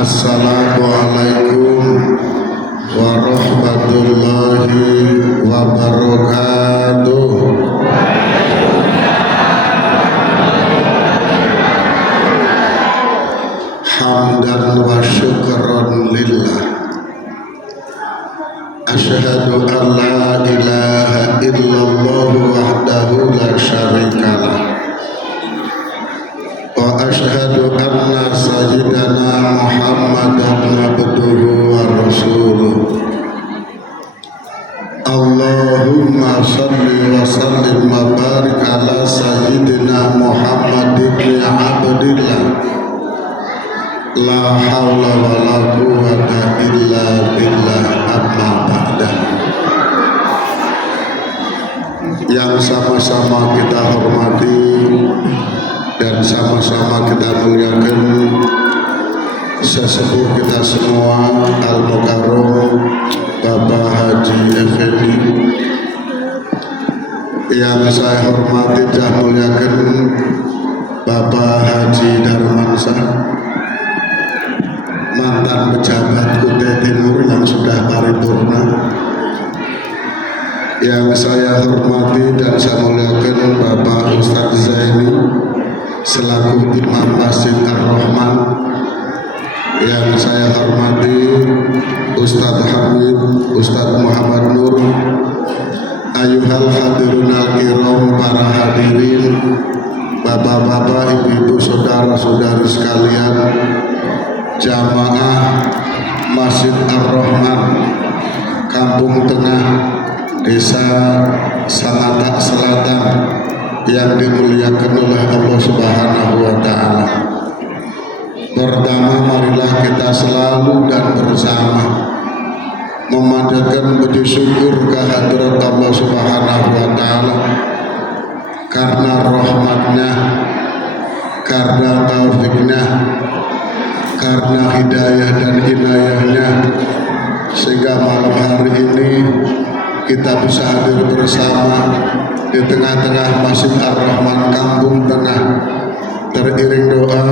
Assalamualaikum warahmatullahi wabarakatuh. Hamdan wa syukran lillah. Asyhadu an la ilaha illallah wahdahu la syarikalah. Wa asyhadu anna sayyidana Muhammadan abduhu wa rasuluh. Allahumma salli wa sallim wa barik ala sayyidina Muhammad ibn Abdillah. La hawla wa la quwwata illa billah, amma ba'da. Yang sama-sama kita hormati dan sama-sama kita muliakan sesepuh kita semua Al-Mukarram Bapak Haji Effendi, yang saya hormati dan muliakan Bapak Haji Darmansyah, mantan pejabat Kutai Timur yang sudah paripurna, yang saya hormati dan saya muliakan Bapak Ustadz Zaini selaku Imam Masjid Ar-Rahman, yang saya hormati Ustadz Hamid, Ustadz Muhammad Nur, ayuhal hadirun al-kiram, para hadirin, bapak-bapak, ibu-ibu, saudara-saudari sekalian, jamaah Masjid Ar-Rahman Kampung Tengah, Desa Sangatak Selatan, yang dimuliakan oleh Allah Subhanahu wa Ta'ala. Pertama, marilah kita selalu dan bersama memanjatkan puji syukur kehadirat Allah Subhanahu wa Ta'ala karena rahmatnya, karena taufiknya, karena hidayah dan inayahnya, sehingga malam hari ini kita bisa hadir bersama di tengah-tengah Masjid Ar-Rahman Kampung Tengah. Teriring doa,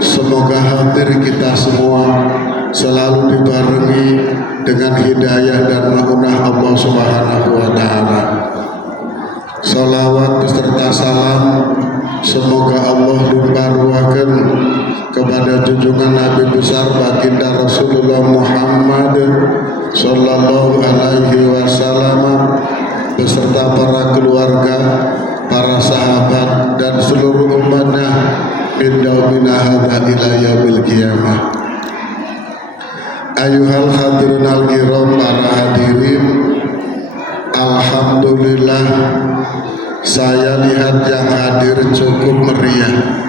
semoga hadir kita semua selalu dibarengi dengan hidayah dan ma'unah Allah Subhanahu wa Ta'ala. Salawat beserta salam semoga Allah limpahkan kepada junjungan Nabi besar baginda Rasulullah Muhammad sallallahu alaihi wasallam beserta para keluarga, para sahabat dan seluruh umatnya min yaumina hadza ila yaumil qiyamah. Ayuhal hadirun al-kiram, para hadirin, alhamdulillah saya lihat yang hadir cukup meriah.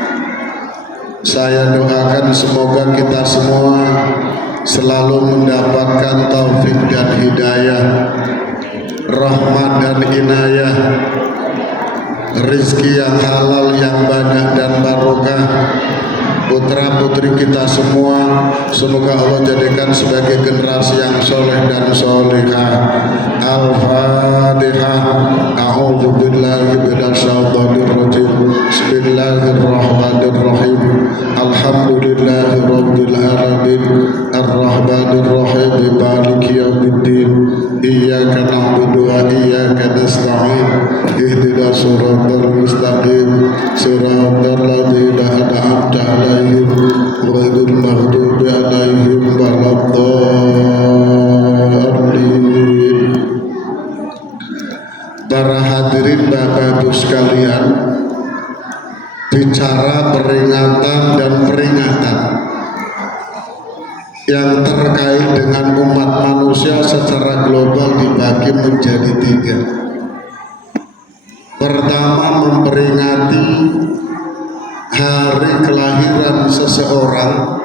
Saya doakan semoga kita semua selalu mendapatkan taufik dan hidayah, rahmat dan inayah, rezeki yang halal, yang banyak dan barokah. Putra putri kita semua semoga Allah jadikan sebagai generasi yang soleh dan solehah. Al-Fatihah. A'udzu billahi minasyaitonir rajim. Bismillahirrahmanirrahim. Alhamdulillahi rabbil alamin. Ar-Rahmanir Rahim. Maliki yaumiddin. Iyyaka na'budu wa iyyaka nasta'in. Ihdinas siratal mustaqim. Siratal ladzina an'amta 'alaihim ghairil maghdubi 'alaihim waladdallin. Para hadirin Bapak Ibu sekalian, bicara peringatan dan peringatan yang terkait dengan umat manusia secara global dibagi menjadi 3. Pertama, memperingati hari kelahiran seseorang.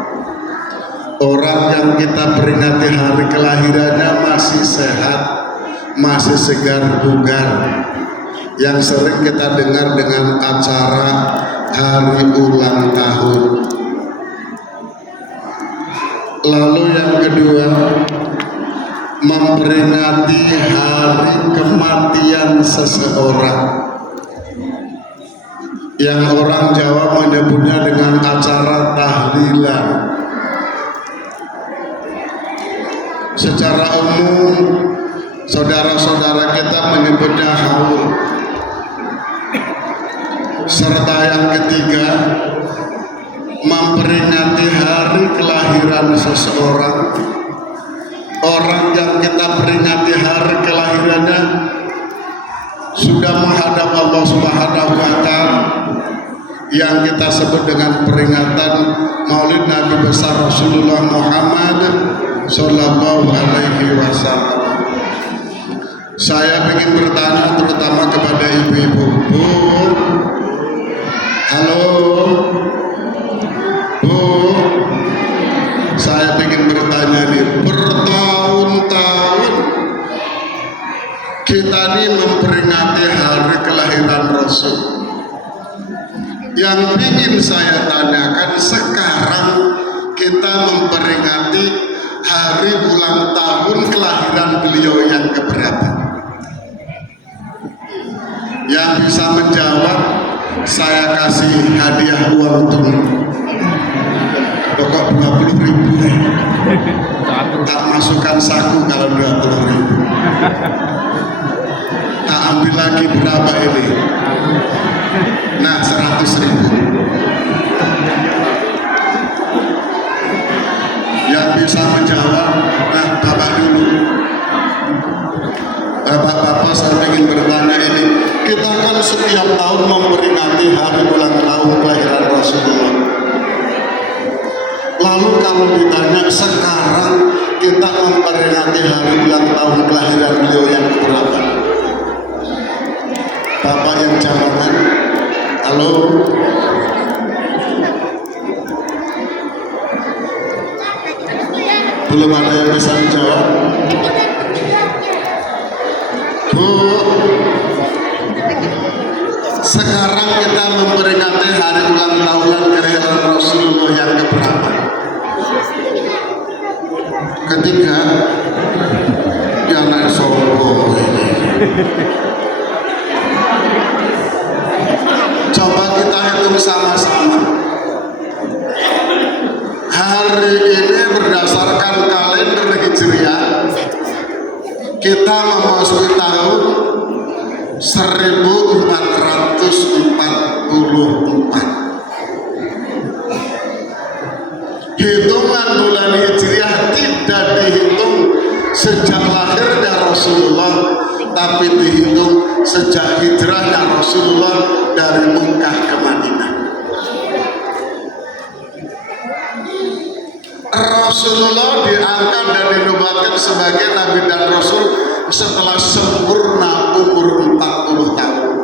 Orang yang kita peringati hari kelahirannya masih sehat, masih segar bugar, yang sering kita dengar dengan acara hari ulang tahun. Lalu yang kedua, memperingati hari kematian seseorang, yang orang Jawa menyebutnya dengan acara tahlilan. secara umum saudara-saudara kita menyebutnya haul. Serta yang ketiga, memperingati hari kelahiran seseorang. Orang yang kita peringati hari kelahirannya sudah menghadap Allah Subhanahu wa Ta'ala, yang kita sebut dengan peringatan Maulid Nabi besar Rasulullah Muhammad Sallallahu Alaihi Wasallam. Saya ingin bertanya terutama kepada ibu-ibu. Bu, halo, Bu, saya ingin bertanya nih, bertahun-tahun kita ini memperingati hari kelahiran Rasul. Yang ingin saya tanyakan, sekarang kita memperingati hari ulang tahun kelahiran beliau yang keberapa? Yang bisa menjawab, saya kasih hadiah uang tunai. Pokok 20.000 tak masukkan saku kalau 20.000. Tak ambil lagi berapa ini? Nah, 100.000. Yang bisa menjawab, nah bapak dulu. Bapak-bapak, saya ingin bertanya ini. Kita kan setiap tahun memperingati hari ulang tahun kelahiran Rasulullah. Lalu kalau ditanya sekarang kita memperingati hari ulang tahun kelahiran beliau yang berapa? Bapak yang jawabkan, halo. Belum ada yang bisa menjawab. Bu, sekarang kita memperingati hari ulang tahun kelahiran Rasulullah yang keberapa? Ketiga. Ya naik sombong ini. Coba kita hitung sama-sama. Hari ini berdasarkan kalender Hijriah kita memasuki tahun 1444. Hitungan bulan Hijriah tidak dihitung sejak lahirnya Rasulullah, tapi dihitung sejak hijrahnya Rasulullah dari Mekah ke Madinah. Rasulullah diangkat dan dinubuatkan sebagai Nabi dan Rasul setelah sempurna umur 40 tahun.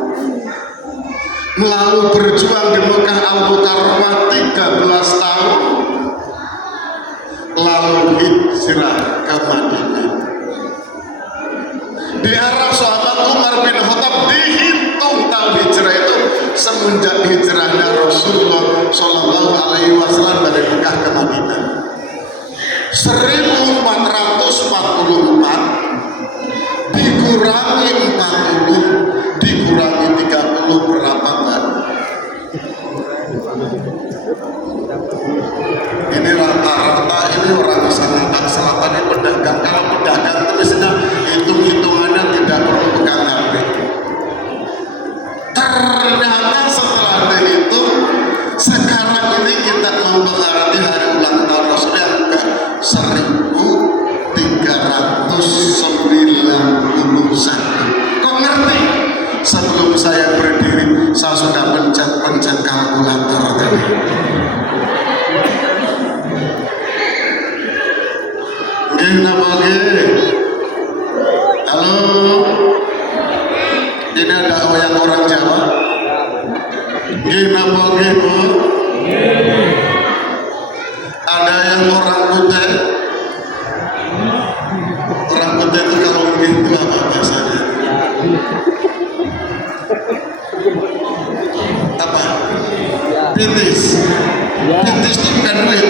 Lalu berjuang di Mekah Al-Mukarramah 13 tahun. Lalu hijrah ke Madinah. Di era sahabat Umar bin Khattab dihitung tahun hijrah itu semenjak hijrahnya Rasulullah Shallallahu Alaihi Wasallam dari Mekah ke Madinah. 1444 dikurangi 40 dikurangi 30 berapa Mbak? Ini rata-rata ini orang selatan ini pedagang. Kalau pedagang itu biasanya hitung-hitungannya tidak perlu pegang HP. Ternyata setelah dihitung, sekarang ini kita memperingati hari ulang tahun Rasul yang ke 1391. Kok ngerti? Sebelum saya berdiri, saya sudah pencet kalkulator tadi. Halo, ini ada yang orang Jawa. Ada yang orang Kutai. Orang Kutai itu kalau begitu apa bahasanya? Apa? Pintis. Pintis itu bukan duit.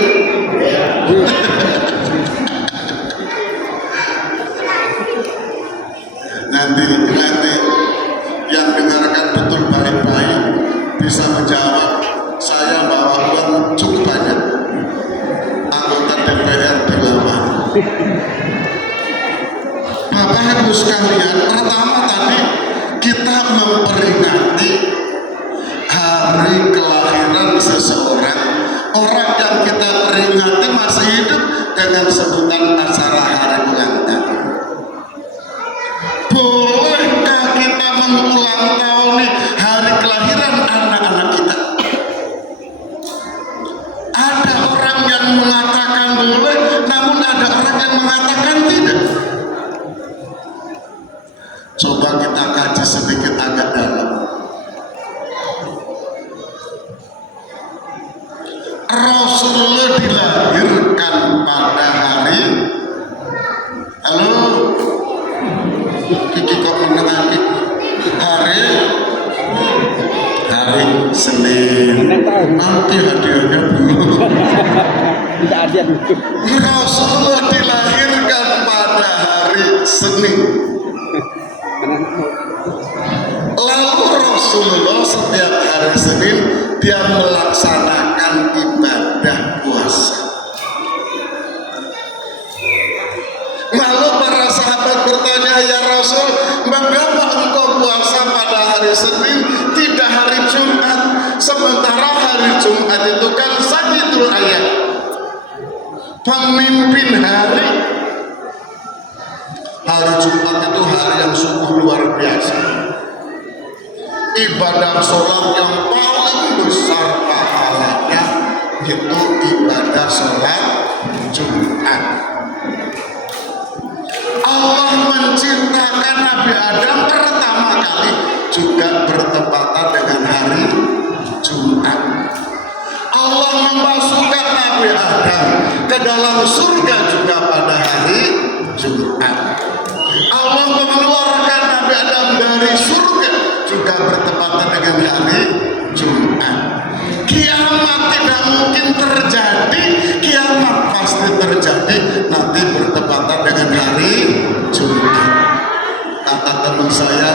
Nanti yang dengarkan betul baik-baik bisa menjawab. Saya bawa uang cukup banyak. Anggota DPR di Lawan. Bapak Ibu sekalian, pertama tadi kita memperingati hari kelahiran seseorang. Orang yang kita peringati masih hidup dengan sebutan acara hari ulang tahun. Bolehkah kita mengulang tahun hari kelahiran anak-anak kita? Ada orang yang mengatakan boleh, namun ada orang yang mengatakan tidak. Coba kita kaji sedikit agak dalam. Rasulullah dilahirkan pada hari, halo, Kiki kok mendengar hari Senin. Nanti hadiahnya belum. Rasulullah dilahirkan pada hari Senin. Lalu Rasulullah setiap hari Senin dia melaksanakan ibadah puasa. Lalu para sahabat bertanya, ya Rasul, mengapa engkau puasa pada hari Senin tidak hari Jumat? Sementara hari Jumat itu kan Sayyidul Ayat, pemimpin hari. Hari Jumat itu hari yang sungguh luar biasa. Ibadah sholat yang paling besar pahalanya itu ibadah sholat Jumat. Allah menciptakan Nabi Adam pertama kali juga bertepatan dengan hari Jumat. Allah memasukkan Nabi Adam ke dalam surga juga pada hari Jumat. Allah mengeluarkan Nabi Adam dari surga juga bertepatan dengan hari Jumat. Kiamat tidak mungkin terjadi, kiamat pasti terjadi nanti bertepatan dengan hari Jumat. Kata teman saya,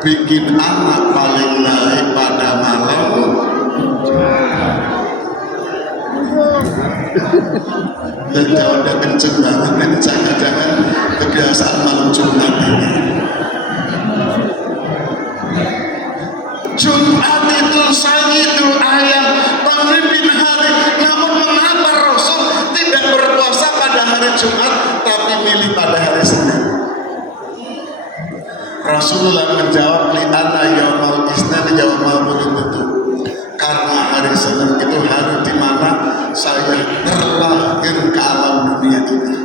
bikin anak paling baik pada malam dan udah kenceng banget ini, jangan-jangan kebiasaan malam Jumat ini. Jumat itu Sayyidul Ayam, pemimpin hari. Namun mengapa Rasul tidak berpuasa pada hari Jumat tapi milih pada hari Senin? Rasulullah menjawab, li ana yaumal isnin yaumal wulidtu. Karena hari Senin itu hari di mana saya terlahir ke alam dunia ini.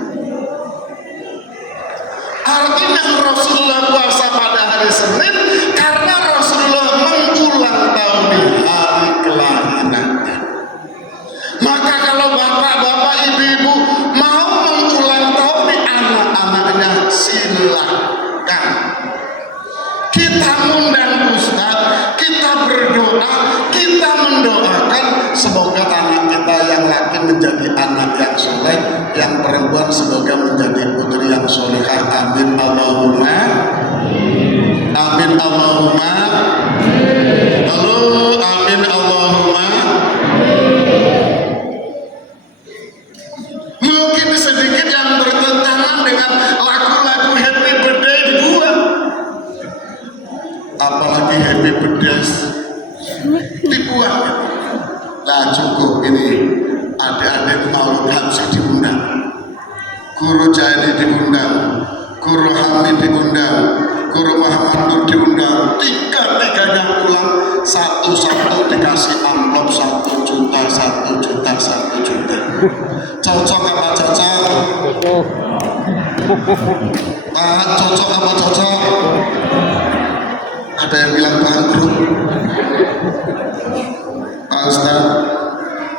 Artinya Rasulullah puasa pada hari Senin karena Rasulullah mengulang tahun hari kelahirannya. Maka kalau bapak-bapak, ibu-ibu mau mengulang tahun anak-anaknya, silakan. Kita mengundang ustaz, kita berdoa, kita mendoakan semoga anak kita yang laki menjadi anak yang soleh, yang perempuan semoga menjadi putri yang solehah. Amin Allahumma. Amin Allahumma. Halo, amin Allahumma. Mungkin sedikit yang bertentangan dengan lagu-lagu happy birthday dibuat. Apalagi happy birthday dibuat. Nah cukup ini, adik-adik Maulid Hamsi diundang, Guru Jani diundang, Guru Hamid diundang, Guru Muhammad Nur diundang. Tiga-tiganya pulang, satu-satu dikasih amplop 1 juta, 1 juta, 1 juta. Cocok apa cocok? Pak, cocok apa cocok? Ada yang bilang bangkrut. Pak Ustaz,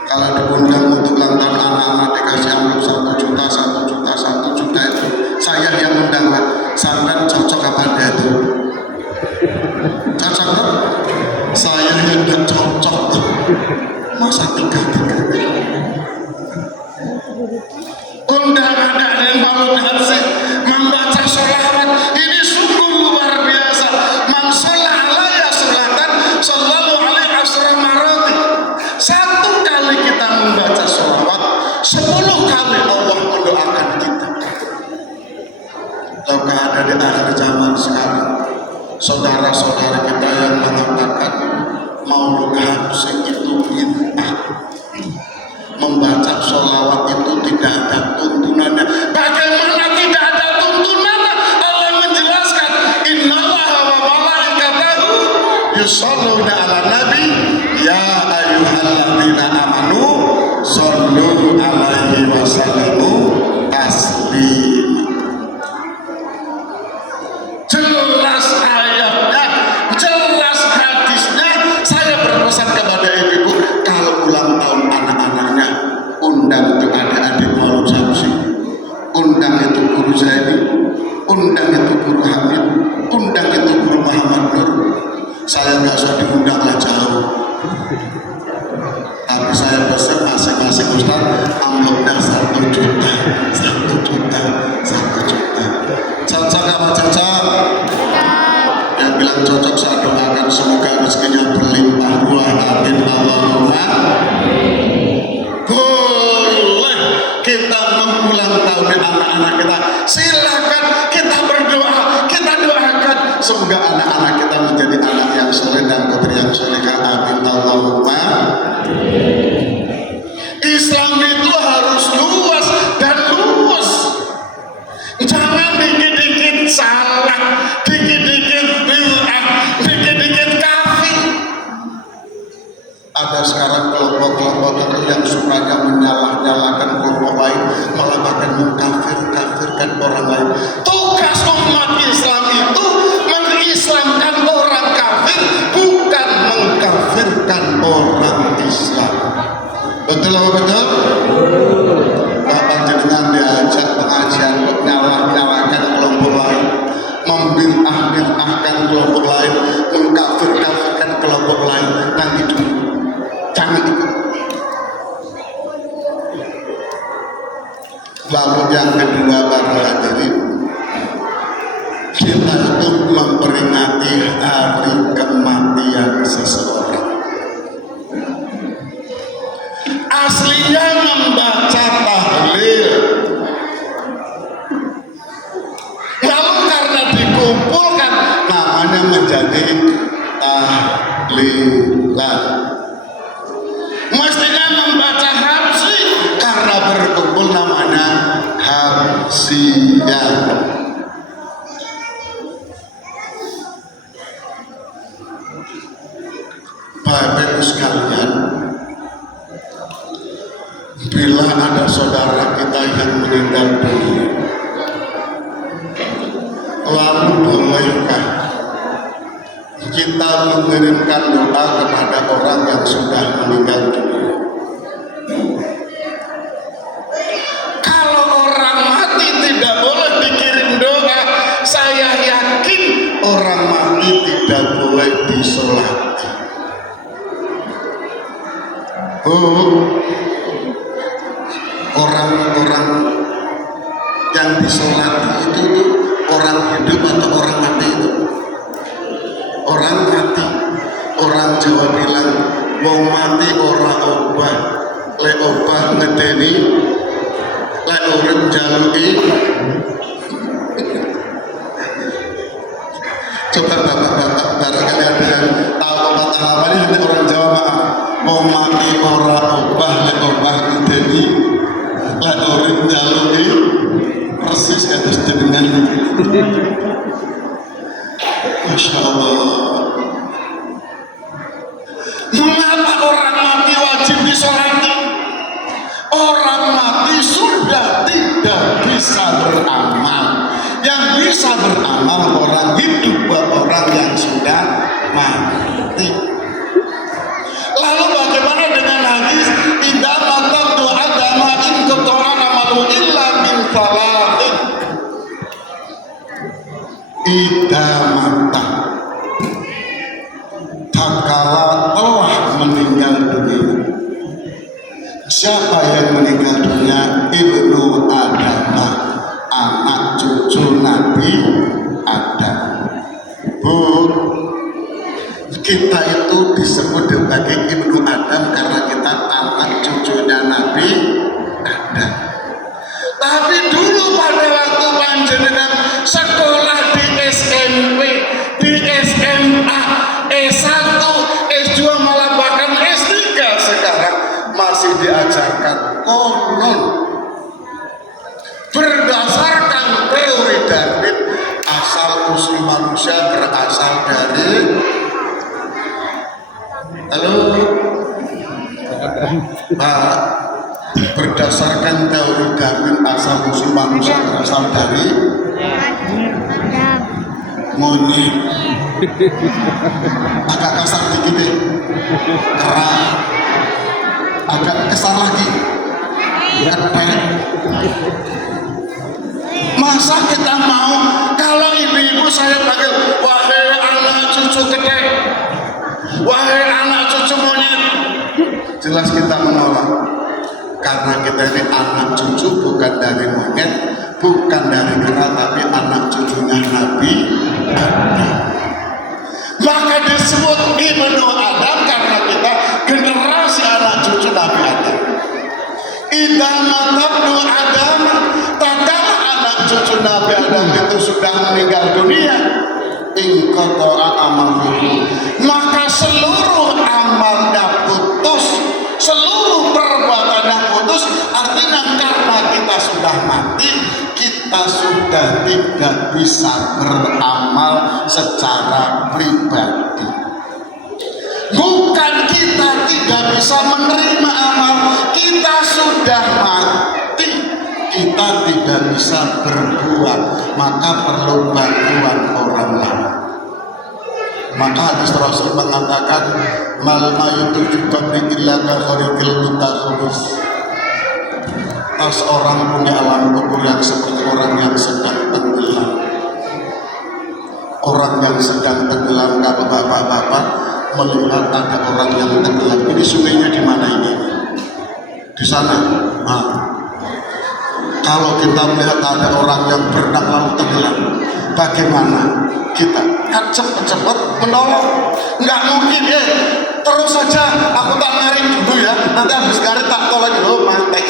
kalau diundang untuk ulang tahun anak-anak dikasih amplop 1 juta, 1 juta, 1 juta itu saya yang undang Pak. Sampai cocok apa enggak itu? Cocok tuh? Saya yang enggak cocok tuh. Masa tiga-tiga? Undang anak dan Maulid Hamsi membaca sholawat, ini sungguh luar biasa. Man sholah alaiya sholatan sallallahu alaihi wasallam marati. 1 kali kita membaca sholawat, 10 kali Allah mendoakan kita. Tahukah ada di akhir zaman sekarang, saudara-saudara kita yang mengatakan Maulud Habsyi itu bid'ah, membaca sholawat itu tidak ada tuntunannya. Bagaimana tidak ada tuntunannya? Allah menjelaskan, innallaha wa malaikatahu yusholluna ala nabi ya ayyuhalladzina amanu shollu alaihi wa sallimu taslima. Jelas ayatnya, jelas hadisnya. Saya berpesan kepada ibu-ibu, kalau ulang tahun anak-anaknya, undang itu adik-adik Maulud Habsyi, undang itu guru Zaini, undang itu guru Hamid, undang itu guru Muhammad Nur. Saya nggak usah diundang lah jauh, tapi saya pesan masing-masing ustaz amplopnya 1 juta, 1 juta, 1 juta. Cocok apa cocok? Yang bilang cocok saya doakan semoga rezekinya berlimpah ruah, amin Allahumma. Boleh kita mengulang tahun anak-anak kita, silakan kita berdoa, kita doakan semoga anak-anak kita menjadi anak yang soleh dan putri yang solehah, amin Allahumma. Islam itu harus luas dan luas, jangan dikit-dikit salah, dikit-dikit bid'ah, dikit-dikit kafir. Ada sekarang kelompok-kelompok yang sukanya menyalah-nyalahkan kelompok lain, malah bahkan mengkafir-kafirkan orang lain. Tugas umat Islam itu mengislamkan orang kafir, bukan mengkafirkan orang Islam. Betul apa betul? Bapak jenengan diajak pengajian untuk nyalah-nyalahkan kelompok lain, membid'ah-bid'ahkan kelompok lain, mengkafir-kafirkan kelompok lain, dan itu jangan ikut. Lalu yang kedua, para hadirin, kita itu memperingati hari kematian seseorang. Aslinya membaca tahlil, lalu karena dikumpulkan namanya menjadi tahlilan. Mestinya membaca Habsyi, karena berkumpul namanya Habsyiyah. Bapak Ibu sekalian, bila ada saudara kita yang meninggal dunia, lalu bolehkah kita mengirimkan doa kepada orang yang sudah meninggal dunia? Kalau orang mati tidak boleh dikirim doa, saya yakin orang mati tidak boleh disolati. Orang-orang yang disolati itu orang hidup atau orang mati itu? Orang mati. Orang Jawa bilang wong mati ora obah, le obah ngedeni, le urip jaluki. Coba bapak-bapak barangkali ada yang tahu pepatah apa ini, hanya orang Jawa, maaf. Wong mati ora obah, le obah ngedeni, le urip jaluki. Persis kados dengan Masya Allah. Mengapa orang mati wajib disolati? Orang mati sudah tidak bisa beramal. Yang bisa beramal orang hidup, buat orang yang sudah mati. Lalu bagaimana dengan hadis idza mata adama in qata'ana malu illa min thalathin? Idza mata, tatkala telah meninggal dunia. Siapa yang meninggal dunia? Ibnu Adam, anak cucu Nabi Adam. Bu, kita itu disebut sebagai Ibnu Adam karena kita anak cucunya Nabi Adam. Tapi dulu pada waktu panjenengan sekolah di mengatakan konon berdasarkan teori Darwin asal usul manusia berasal dari Pak, berdasarkan teori Darwin asal usul manusia berasal dari monyet. Agak kasar dikit deh, kera, agak kasar lagi, ketek. Masa kita mau kalau ibu-ibu saya panggil wahai anak cucu ketek, wahai anak cucu monyet, jelas kita menolak. Karena kita ini anak cucu bukan dari monyet, bukan dari kera, tapi anak cucunya Nabi Adam. Maka disebut Ibnu Adam karena kita generasi anak cucu Nabi Adam. Idza matabnu Adam, tatkala anak cucu Nabi Adam itu sudah meninggal dunia, inqata'a amaluhu, maka seluruh amalnya putus, seluruh perbuatannya putus. Artinya karena kita sudah mati, kita sudah tidak bisa beramal secara pribadi. Bukan kita tidak bisa menerima amal, kita sudah mati, kita tidak bisa berbuat, maka perlu bantuan orang lain. Maka hadis Rasul mengatakan mal mayyitu juga illa ka khariqil mutakhawis. Tas orang punya alam kubur yang seperti orang yang sedang tenggelam. Orang yang sedang tenggelam, kalau bapak-bapak melihat ada orang yang tenggelam, ini sungainya di mana ini? Di sana. Nah, kalau kita melihat ada orang yang berenang lalu tenggelam, bagaimana kita? Kan cepet-cepet menolong. Nggak mungkin ya. Terus saja aku tak narik dulu ya. Nanti habis karet tak tolong dulu mati.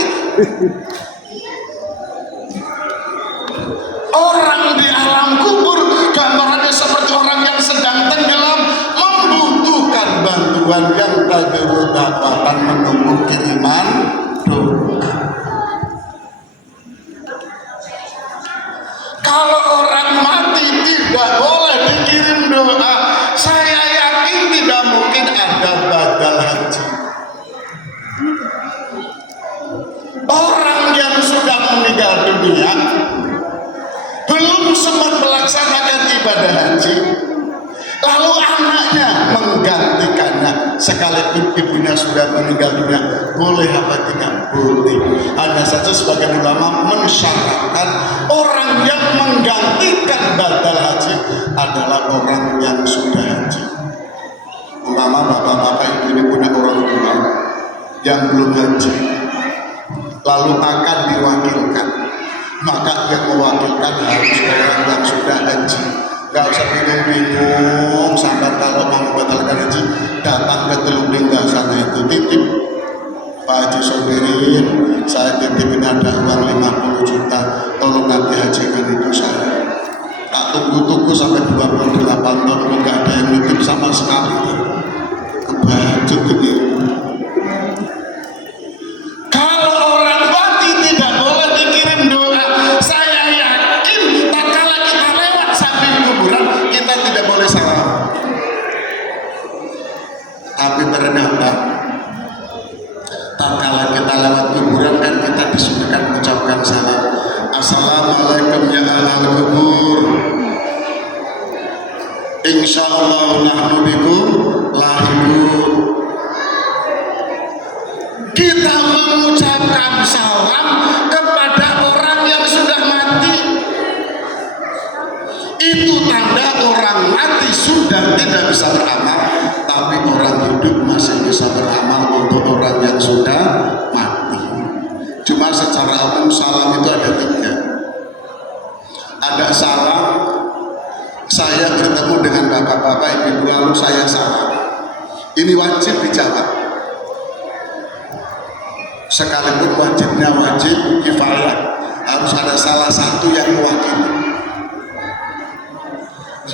Orang di alam kubur gambarannya seperti orang yang sedang tenggelam, membutuhkan bantuan yang tadi dapatkan menumbuh iman doa. Kalau orang mati tidak boleh dikirim doa, saya yakin tidak mungkin ada badal haji. Orang yang sudah meninggal dunia belum sempat melaksanakan ibadah haji, lalu anaknya menggantikannya, sekalipun ibunya sudah meninggal dunia, boleh apa tidak? Boleh. Hanya saja sebagian ulama mensyaratkan orang yang menggantikan badal haji adalah orang yang sudah haji. Ulama bapak-bapak ibu ini punya orang tua yang belum haji, lalu akan diwakilkan, maka yang mewakilkan harus orang yang sudah haji. Gak usah bingung-bingung sampai kalau mau membatalkan haji datang ke Teluding sana itu titip Pak Haji Sobirin, saya titipin ada uang 50 juta, tolong nanti hajikan itu saya. Tak tunggu-tunggu sampai 28 tahun nggak ada yang nitip sama sekali. Kebacut ini. Kalau orang mati tidak boleh dikirim doa, saya yakin tak kala kita lewat samping kuburan kita tidak boleh salam. Tapi ternyata tak kala kita lewat kuburan kan kita disuruhkan mengucapkan salam. Assalamualaikum ya ahlal kubur. Insyaallah nahnu bikum lahiqun. Kita mengucapkan salam kepada orang yang sudah mati. Itu tanda orang mati sudah tidak bisa beramal, tapi orang hidup masih bisa beramal untuk orang yang sudah mati. Cuma secara umum salam itu ada 3. Ada salam, saya bertemu dengan bapak-bapak ibu lalu saya salam. Ini wajib dijawab. Sekalipun wajibnya wajib kifayah, harus ada salah satu yang mewakili.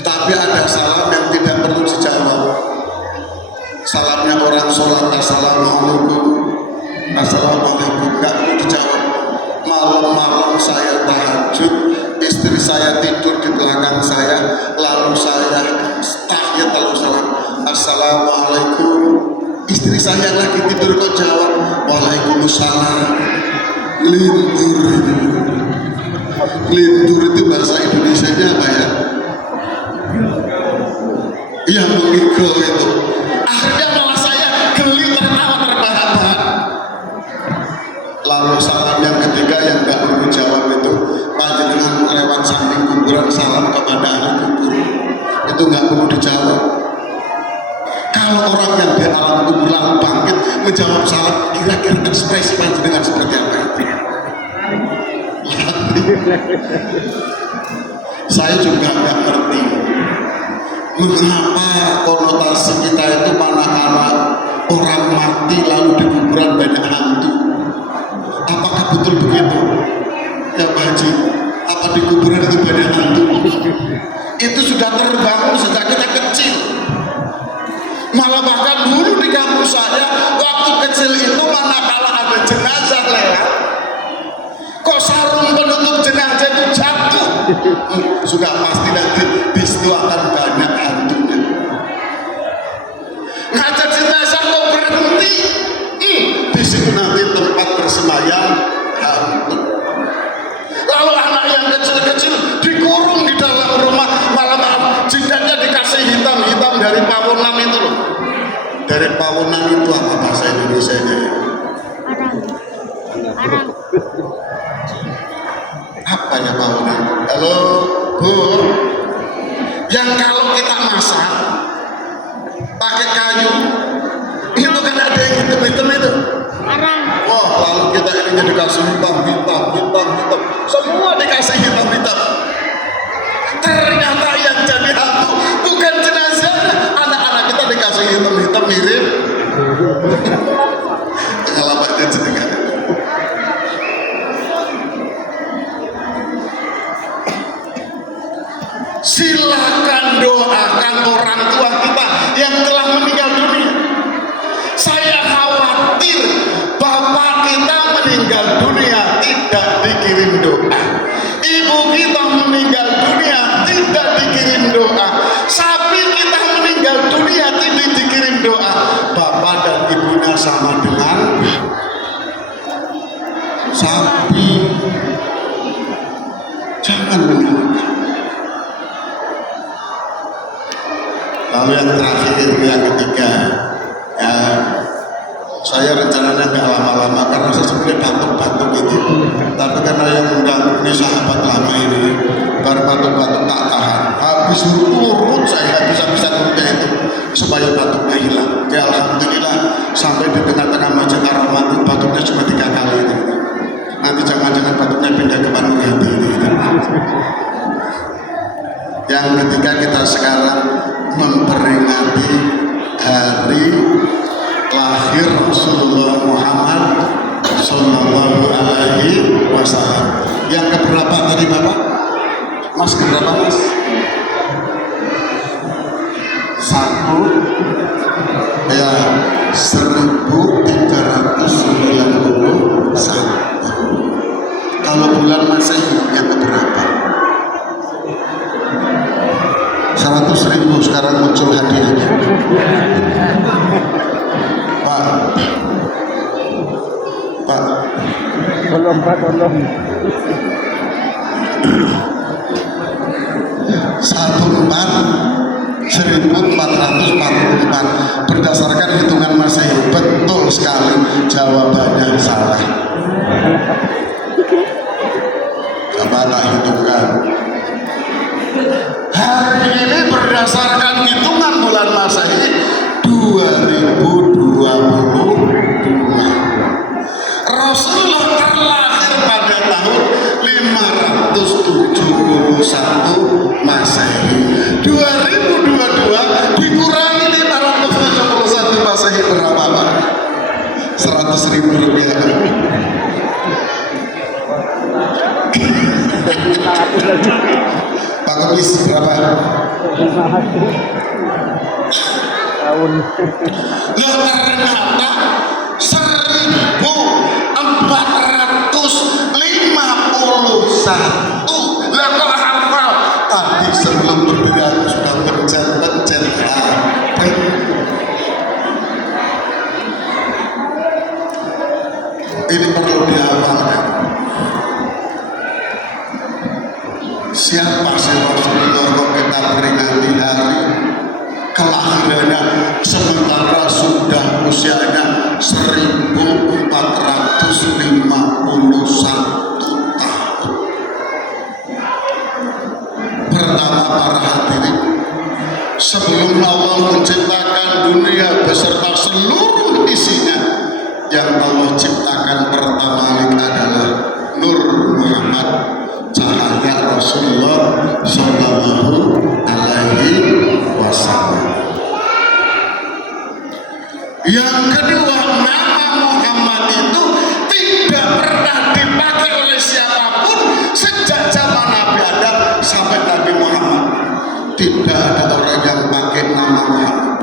Tapi ada salam yang tidak perlu dijawab. Salamnya orang sholat, assalamualaikum. Assalamualaikum, nggak perlu dijawab. Malam-malam saya tahajud, istri saya tidur di belakang saya, lalu saya tahiyat lalu salam, assalamualaikum. Istri saya lagi tidur kok jawab waalaikumsalam. Lindur itu bahasa Indonesianya apa ya? Iya, mengigau itu. Akhirnya malah saya geli tertawa terbahak-bahak. Lalu salam yang ketiga yang nggak perlu jawab itu, panjenengan lewat samping kuburan salam kepada ahli kubur, itu nggak perlu dijawab. Kalau orang yang di alam kubur lalu bangkit menjawab salam, kira-kira ekspresi panjenengan seperti apa itu? Saya juga nggak ngerti mengapa konotasi kita itu manakala orang mati lalu di kuburan banyak hantu. Apakah betul begitu ya Pak Haji? Apa di kuburan itu banyak hantu? Itu sudah terbangun sejak kita kecil. Malah bahkan dulu di kampus saya waktu kecil itu manakala ada jenazah lewat, kok sarung penutup jenazah itu jatuh, sudah pasti nanti di situ akan banyak hantunya. Ngajak jenazah kok berhenti, di situ nanti tempat bersemayam hantu. Lalu anak yang kecil-kecil dikurung di dalam rumah, malam jidatnya dikasih hitam-hitam dari pawunan itu loh. Dari pawunan itu apa bahasa Indonesia-nya? Arang. Apa ya pawunan? Halo Bu, yang kalau kita masak pakai kayu itu kan ada yang hitam-hitam itu. Arang. Wah, lalu kita ini dikasih hitam, semua dikasih hitam. Ternyata yang jadi hantu bukan jenazah, anak-anak kita dikasih hitam mirip pengalamannya jenengan. Silakan doakan orang tua kita yang telah meninggal dunia. Saya khawatir bapak kita meninggal dunia tidak dikirim doa, ibu kita meninggal dunia tidak dikirim doa, sapi kita meninggal dunia tidak dikirim doa. Bapak dan ibunya sama dengan sapi. Jangan menyalahkan. Lalu yang terakhir, yang ketiga, ya, saya rencananya nggak lama-lama karena saya sebenarnya batuk-batuk itu, tapi karena yang undang ini sahabat lama ini, baru batuk-batuk tak tahan, habis urut saya nggak bisa ngurutnya itu supaya batuknya hilang. Ya alhamdulillah sampai di tengah-tengah masjid Ar-Rahman itu batuknya cuma 3 kali itu. Nanti jangan-jangan batuknya pindah ke Bandung Hati ini. Yang ketiga, kita sekarang memperingati hari lahir Rasulullah Muhammad Sallallahu Alaihi Wasallam. Yang keberapa tadi Bapak? Mas keberapa Mas? 1391. Kalau bulan Masehi yang keberapa? 100.000 sekarang muncul hadiahnya. Pak, tolong Pak, tolong. 1444 berdasarkan hitungan Masehi. Betul sekali, jawabannya salah. Coba tak hitungkan. Hari ini berdasarkan hitungan bulan Masehi 2022. Rasulullah terlahir pada tahun 571 Masehi. 2022 dikurangi 571 Masehi berapa Pak? 100.000 rupiah. Pak Kemis berapa? Tahun. Loh ternyata 1000 Lah kok hafal? Tadi sebelum berdiri aku sudah pencet HP. Ini perlu dihafalkan. Siapa sih Rasulullah kok kita peringati hari kelahirannya sementara sudah usianya 1451 tahun. Pertama para hadirin, sebelum Allah menciptakan dunia beserta seluruh isinya, yang Allah ciptakan pertama kali adalah Nur Muhammad, cahaya Rasulullah Sallallahu Alaihi Wasallam. Yang kedua, nama Muhammad itu tidak pernah dipakai oleh siapapun sejak zaman Nabi Adam sampai Nabi Muhammad. Tidak ada orang yang pakai nama Muhammad.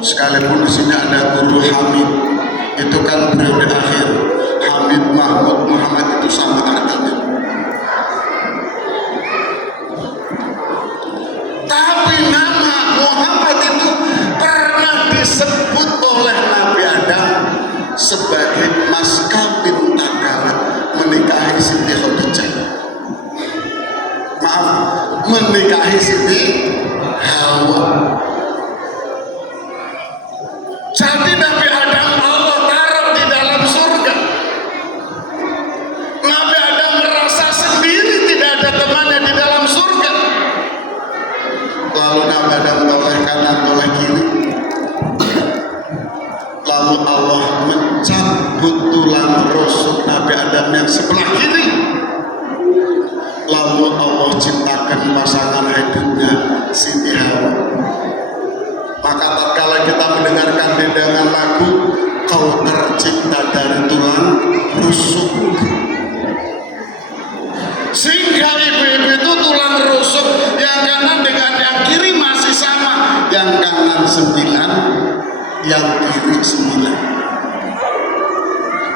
Sekalipun di sini ada Guru Hamid, itu kan periode akhir. Hamid, Mahmud, Muhammad itu sama artinya. Tapi nama Muhammad itu pernah disebut oleh Nabi Adam sebagai mas kawin tagala menikahi Siti Khadijah. Maaf, menikahi Siti Hawa. Jadi Nabi Adam Allah taruh di dalam surga. Nabi Adam merasa sendiri tidak ada temannya di dalam surga. Lalu Nabi Adam toleh kanan toleh kiri. Lalu Allah mencabut tulang rusuk Nabi Adam yang sebelah kiri. Lalu Allah ciptakan pasangan hidupnya Siti Hawa. Maka tatkala kita mendengarkan dendangan lagu Kau tercipta dari tulang rusuk, sehingga ibu-ibu itu tulang rusuk yang kanan dengan yang kiri masih sama, yang kanan 9, yang kiri 9.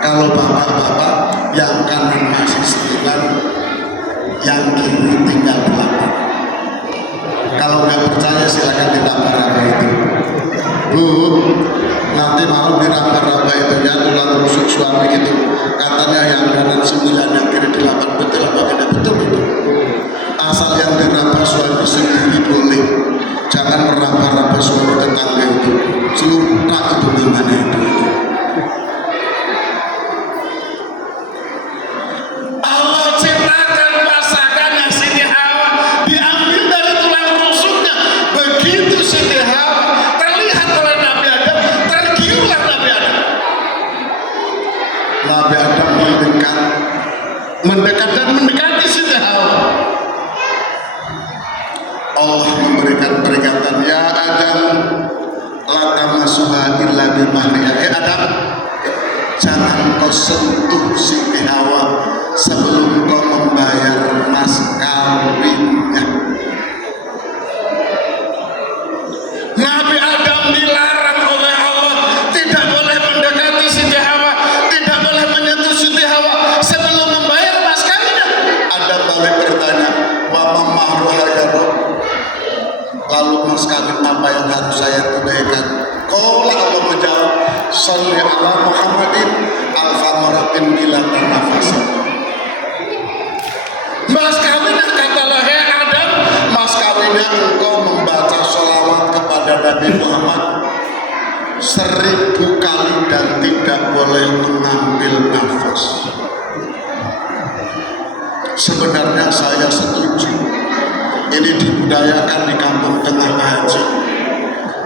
Kalau bapak-bapak yang kanan masih 9, yang kiri tinggal 8. Kalau nggak percaya silakan ditambah itu. Bu, nanti malam diraba-raba itu ya tulang rusuk suami itu. Katanya yang kanan 9, yang kiri 8. Betul apa tidak? Betul itu. Asal yang diraba suami sendiri boleh. Jangan meraba-raba suami tetangga itu. Seluruh tak itu namanya itu. Allah ciptakan pasangan yang Siti Hawa diambil dari tulang rusuknya. Begitu Siti Hawa terlihat oleh Nabi Adam, tergiurlah Nabi Adam. Nabi Adam mendekat dan mendekati Siti Hawa. Allah memberikan peringatan, ya Adam, la tamasuha illa bimahriha. Adam, jangan kau sentuh Siti Hawa sebelum kau membayar mas kawinnya. Nabi Adam dilarang oleh Allah tidak boleh mendekati Siti Hawa, tidak boleh menyentuh Siti Hawa sebelum membayar mas kawinnya. Adam balik bertanya, wa ma mahruha ya Rabb? Lalu mas kawin apa yang harus saya tunaikan? Qala Allah menjawab, sholli ala Muhammadin al-famaratin bila nafasin. Mas kawinnya katalah, hei Adam, mas kawinnya engkau membaca sholawat kepada Nabi Muhammad 1000 kali dan tidak boleh mengambil nafas. Sebenarnya saya setuju. Ini dibudayakan di kampung tengah haji.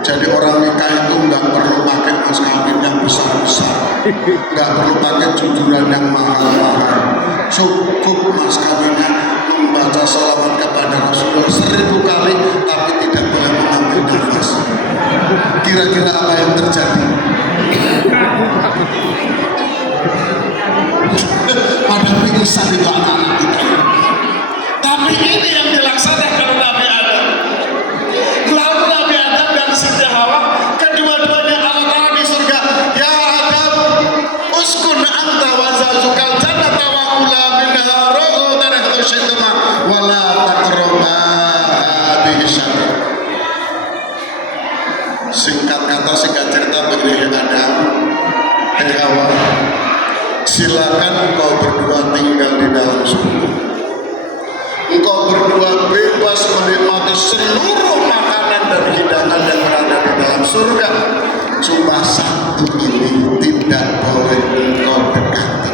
Jadi orang nikah itu nggak perlu pakai mas kawin yang besar-besar, nggak perlu pakai cucuran yang mahal-mahal. Cukup mas kawinnya membaca sholawat kepada Rasulullah 1000 kali, tapi tidak boleh mengambil nafas. Kira-kira apa yang terjadi? Pada pingsan itu anak-anak kita. Tapi ini yang dilaksanakan Nabi Adam. Lalu Nabi Adam dan Siti Hawa, kedua-duanya Allah taruh di surga. Ya Adam, engkau berdua bebas menikmati seluruh makanan dan hidangan yang berada di dalam surga. Cuma satu ini tidak boleh engkau dekati.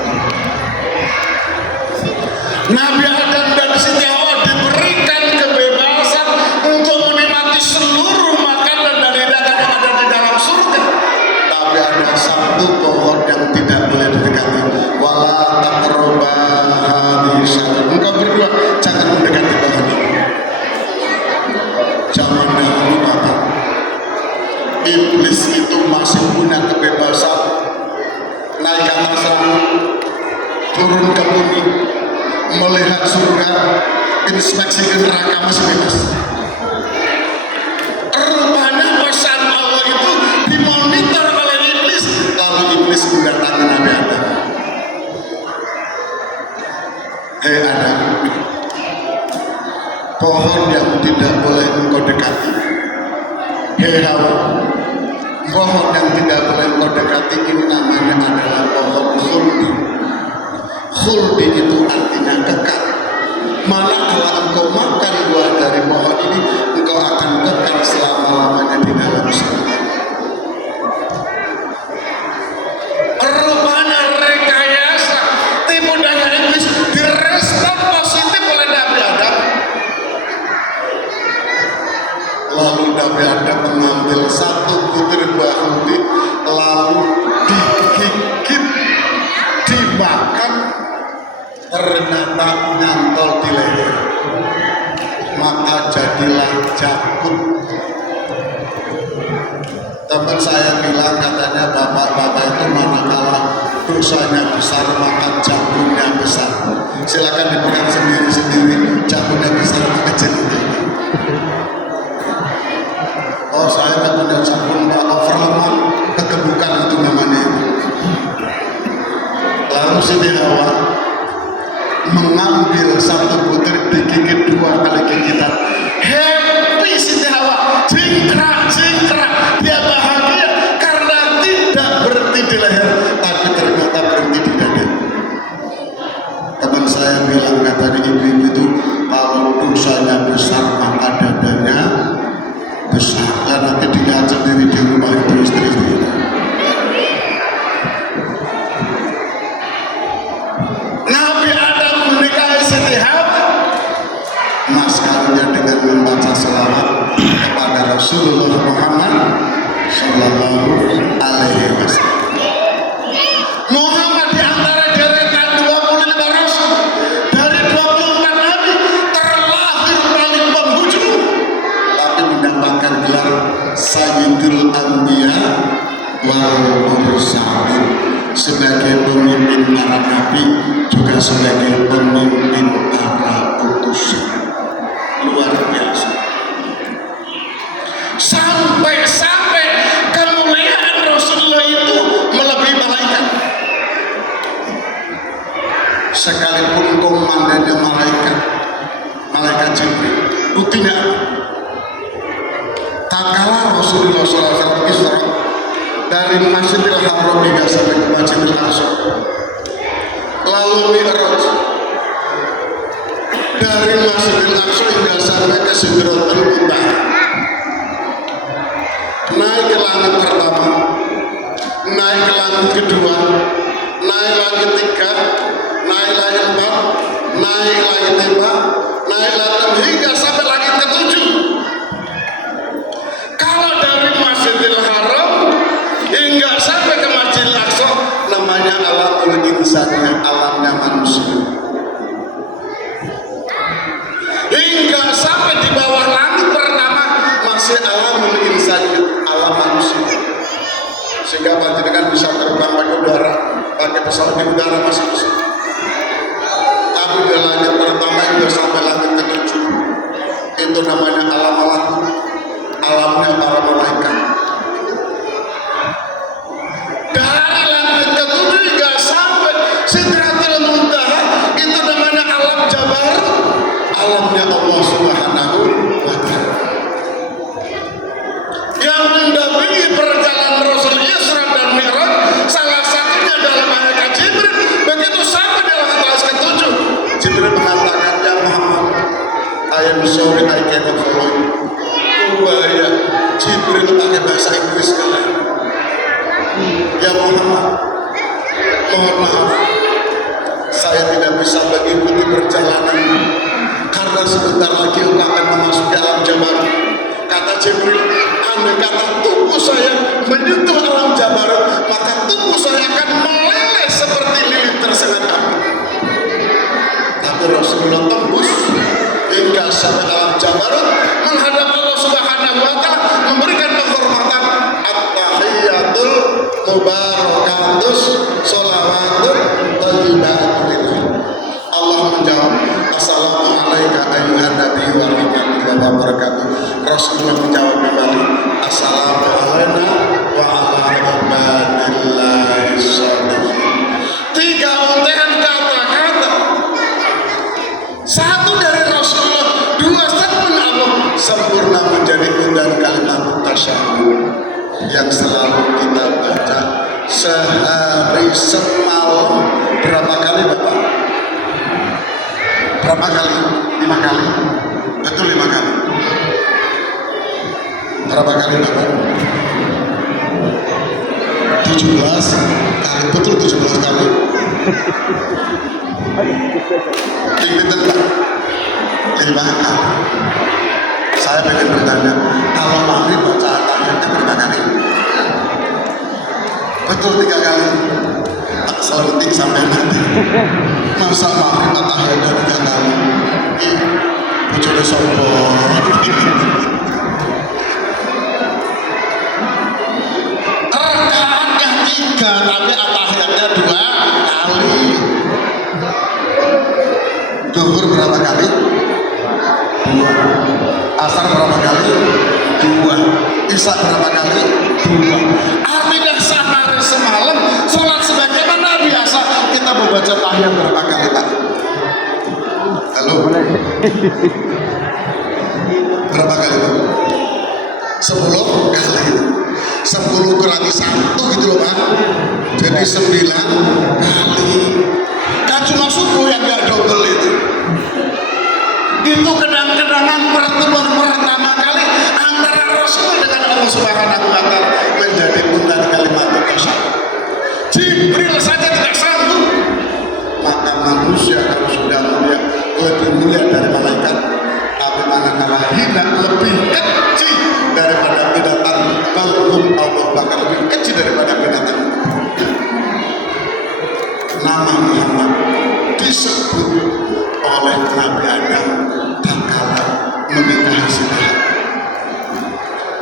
Nabi Adam dan Siti Hawa diberikan kebebasan untuk menikmati seluruh makanan dan hidangan yang ada di dalam surga. Tapi ada satu pohon yang tidak boleh didekati. Wala taqrabu hadhihi syajarah. Engkau berdua jangan mendekati pohon ini. Zaman dahulu Bapak, iblis itu masih punya kebebasan naik ke atas langit, turun ke bumi, melihat surga, inspeksi ke neraka, masih bebas. Rupanya pesan Allah itu dimonitor oleh iblis. Lalu iblis mendatangi Nabi Adam. Hei Adam, pohon yang tidak boleh engkau dekati. Hei Hawa, pohon yang tidak boleh engkau dekati ini namanya adalah pohon khuldi. Khuldi itu artinya kekal. Manakala engkau makan buah dari pohon ini, engkau akan kekal selama-lamanya di dalam surga. Rupanya rekayasa tipu daya iblis direspon positif oleh Nabi Adam. Lalu Nabi Adam mengambil satu butir buah khuldi, lalu digigit, dimakan, ternyata nyantol di leher, maka jadilah jakut. Teman saya bilang, katanya bapak-bapak itu manakala dosanya besar maka jakutnya besar. Silakan dipegang sendiri-sendiri, jakutnya besar atau kecil itu. Oh, saya tak punya jakun Pak Overleman, kegebukan itu namanya. Lalu Siti Hawa mengambil satu butir, digigit 2 kali gigitan. Happy Siti Hawa, cingkrak, dia bahagia karena tidak berhenti di leher, tapi ternyata berhenti di dada. Teman saya bilang, katanya ibu itu kalau dosanya besar maka dadanya besar. Dan nanti dilihat sendiri di rumah itu istri-istri. Nabi Adam menikahi Siti Hawa, mas kawinnya dengan membaca selawat kepada Rasulullah Muhammad Sallallahu Alaihi Wasallam. Muhammad di antara deretan 25 Rasul dari 24 Nabi terlahir paling penghujung, tapi mendapatkan gelar Sayyidul Anbiya wal Mursalin, sebagai pemimpin para nabi, juga sebagai pemimpin para utusan. Luar biasa. Sampai kemuliaan Rasulullah itu melebihi malaikat. Sekalipun komandannya malaikat Jibril. Buktinya tak kalah Rasulullah SAW Isra dari Masjidil Haram hingga sampai ke Masjidil Aqsa, lalu Mi'raj dari Masjidil Aqsa hingga sampai ke Sidratul Muntaha, naik ke langit pertama, naik ke langit kedua, naik langit 3, naik langit 4, naik langit 5, naik langit 6, hingga sampai langit ke-7. Kalau dari Masjidil Haram hingga sampai ke Masjidil Aqsa, namanya alamul insani, alamnya manusia. Hingga sampai di bawah langit pertama masih alamul insani, alam manusia. Sehingga panjenengan bisa terbang pakai udara, pakai pesawat di udara masih bisa. Tapi di langit pertama hingga sampai langit ke-7, itu namanya alam malakut, alamnya para malaikat. Dari langit ke-7 hingga sampai Sidratul Muntaha, itu namanya alam Jabarut, alamnya Allah Subhanahu wa Ta'ala. Yang mendampingi perjalanan Rasul Isra dan Mi'raj, salah satunya adalah malaikat Jibril. Begitu sampai am sorry I cannot follow you. Ya, Jibril pakai bahasa Inggris kalian. Ya Muhammad, mohon maaf, saya tidak bisa mengikuti perjalanan karena sebentar lagi engkau akan memasuki alam jabaran. Kata Jibril, andai kata tubuh saya menyentuh alam jabaran, maka tubuh saya akan meleleh seperti lilin tersengat api. Tapi Rasulullah tembus hingga sampai alam jabaran, menghadap Allah Subhanahu wa Ta'ala, memberikan penghormatan at-tahiyyatul mubarakatus sholawatun thayyibatun. Allah menjawab, assalamualaikum ayyuhan nabi wa rahmatullahi wa barakatuh. Rasulullah menjawab kembali, assalamualaikum wa ala ibadillahi sholihin. 3 untean kata-kata, 1 dari Rasulullah, 2 statement Allah, sempurna menjadi undan kalimat tasyahud yang selalu kita baca sehari semalam. Berapa kali Bapak? Berapa kali? 5 kali? Betul 5 kali. Berapa kali Bapak? 17 kali. Betul 17 kali. Ini tentang 5 kali. Saya ingin bertanya, kalau maghrib baca at-tahiyyatnya berapa kali? Betul 3 kali. Tak selentik sampai nanti. Masa maghrib at-tahiyyatnya 3 kali? Ih, bojone sombong. Rakaatnya 3, tapi at-tahiyyatnya 2 kali. Zuhur berapa kali? 2. Asar berapa kali? 2. Isya berapa kali? 2. Artinya sehari semalam sholat sebagaimana biasa kita membaca tahiyat berapa kali Pak? Halo? Berapa kali Pak? 10 kali. 10 kurangi 1 gitu loh Pak. Jadi 9 kali. Kan cuma subuh yang gak double itu. Itu kenang-kenangan pertemuan pertama kali antara Rasul dengan Allah Subhanahu wa Ta'ala menjadi undan kalimat tasyahud. Jibril saja tidak sanggup, maka manusia kalau sudah mulia lebih mulia dari malaikat. Tapi manakala hina lebih kecil daripada binatang, balhum Allah bahkan lebih kecil daripada binatang. Nama Muhammad disebut oleh Nabi Adam tatkala menikahi Siti.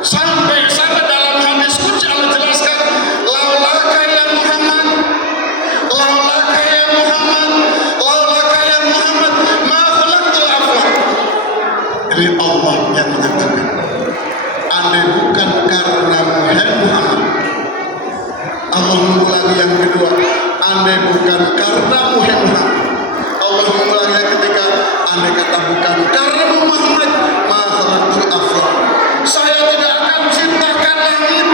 Sampai dalam hadis qudsi Allah jelaskan, laulaka ya Muhammad, laulaka ya Muhammad, laulaka ya Muhammad, ma khalaqtul aflaq. Ini Allah yang mengatakan, andai bukan karena Muhammad. Allah mengulangi yang kedua, andai bukan karena Muhammad. Allah mengulangi yang ketiga, andai kata bukan karena Muhammad, ma khalaqtul aflaq. Saya tidak akan ciptakan langit,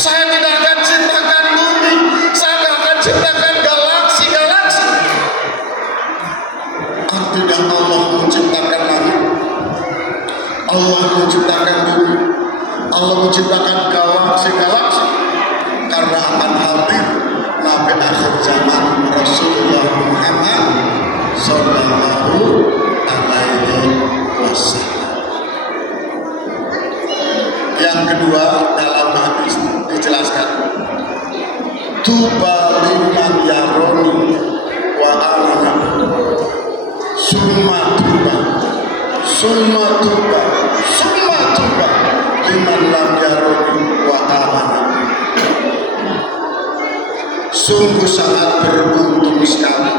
saya tidak akan ciptakan bumi, saya tidak akan ciptakan galaksi-galaksi. Artinya Allah menciptakan langit, Allah menciptakan bumi, Allah menciptakan galaksi-galaksi karena akan hadir Nabi akhir zaman Rasulullah Muhammad Sallallahu Alaihi Wasallam. Yang kedua, dalam hadis dijelaskan, tuba liman yaroni wa amana, summa tuba liman lam yaroni wa amana. Sungguh sangat beruntung sekali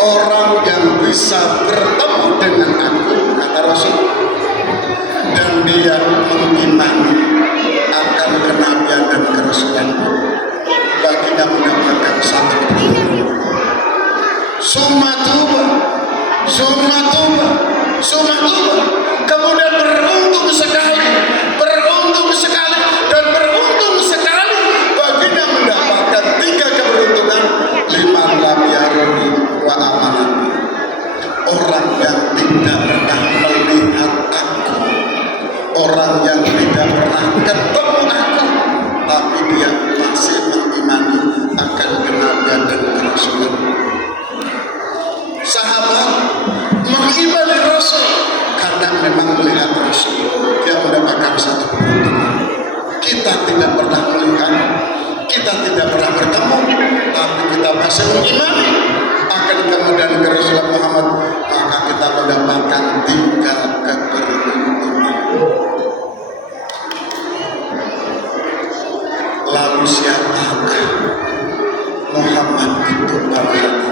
orang yang bisa bertemu dengan aku, kata Rasul, dan dia mengimani akan kenabian dan kerasulan, baginya mendapatkan satu beruntung. Summa tuba, kemudian beruntung sekali dan beruntung sekali baginya mendapatkan 3 keberuntungan, liman lam yaruni wa amanah. orang yang tidak pernah melihat aku, orang yang tidak pernah ketemu aku, tapi dia masih mengimani akan kenabian dan kerasulan. Sahabat mengimani Rasul karena memang melihat Rasul, dia mendapatkan satu keuntungan. Kita tidak pernah melihat, kita tidak pernah bertemu, tapi kita masih mengimani akan kemudian Rasulullah Muhammad, maka kita mendapatkan 3 keberuntungan. Lalu siapakah Muhammad itu pada hati?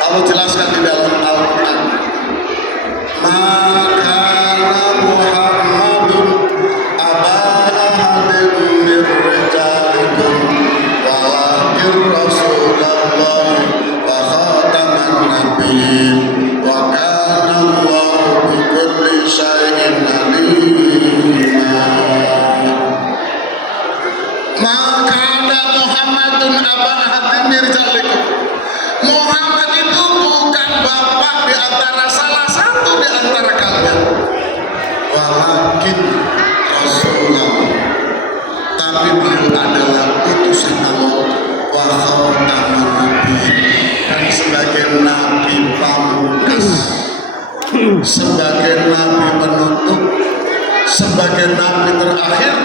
Allah jelaskan di dalam Al-Quran, maka Muhammadun aba ahadin min rijalikum walakin Rasulullah wa khataman nabiyyin wa kana Allahu bi kulli syai'in alima. Maka Muhammadun aba ahadin min rijalikum, Muhammad itu bukan bapak di antara salah satu di antara kalian, walakin Rasulullah, tapi beliau adalah utusan Allah, wa khataman nabiyyin, dan sebagai nabi pamungkas, sebagai nabi penutup, sebagai nabi terakhir.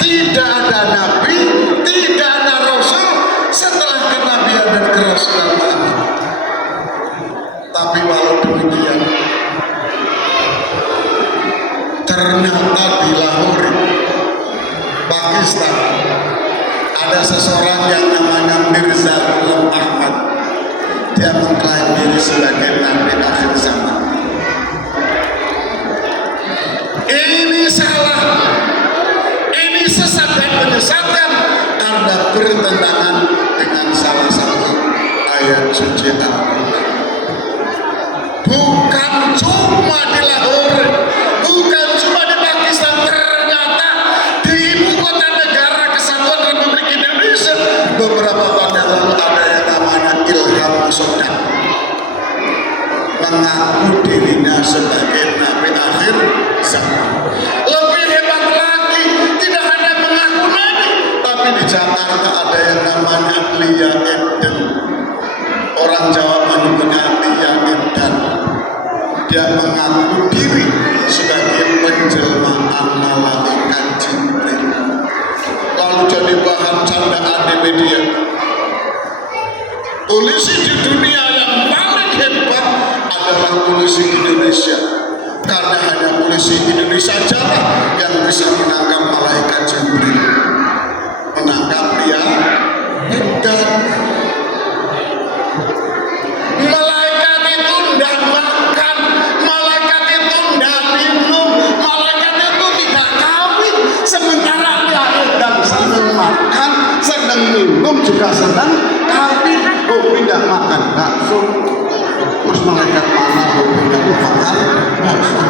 Tidak ada nabi, tidak ada rasul setelah kenabian dan kerasulan Muhammad. Tapi walau demikian, ternyata di Lahore, Pakistan, ada seseorang yang namanya Mirza Ghulam Ahmad. Dia mengklaim diri sebagai nabi akhir zaman. Ini salah, ini sesat dan menyesatkan karena bertentangan dengan salah satu ayat suci Al-Quran. Bukan cuma di Lahore, bukan cuma di Pakistan, ternyata di ibu kota negara Kesatuan Republik Indonesia beberapa tahun yang lalu ada yang namanya Ilham Sodak, mengaku dirinya sebagai nabi akhir zaman. Lebih hebat lagi, tidak hanya mengaku nabi, tapi di Jakarta ada yang namanya Lia Eden. Orang Jawa menyebutnya Lia Eden. Dia mengaku diri sebagai penjelmaan malaikat Jibril, lalu jadi bahan candaan di media. Polisi di dunia yang paling hebat adalah polisi Indonesia, karena hanya polisi Indonesia saja yang bisa menangkap malaikat Jibril, menangkap dia. Dan malaikat itu tidak makan, malaikat itu tidak minum, malaikat itu tidak kawin, sementara dia sedang senang makan, sedang minum, juga sedang kawin. Hobi tidak makan bakso, terus malaikat mana hobi tidak makan bakso?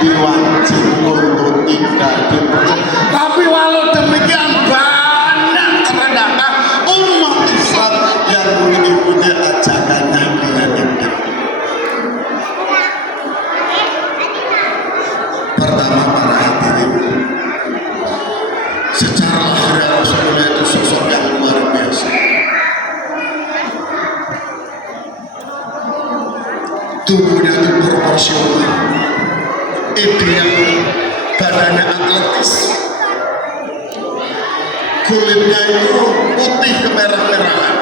Ini wajib untuk tidak dipercaya. Tapi walau demikian banyak ternyata umat Islam yang mengikuti ajakan Nabi ini. Pertama, para hadirin, secara lahir Rasulullah itu sosok yang luar biasa. Tubuhnya itu proporsional, ideal, badannya atletis, kulitnya itu putih kemerah-merahan,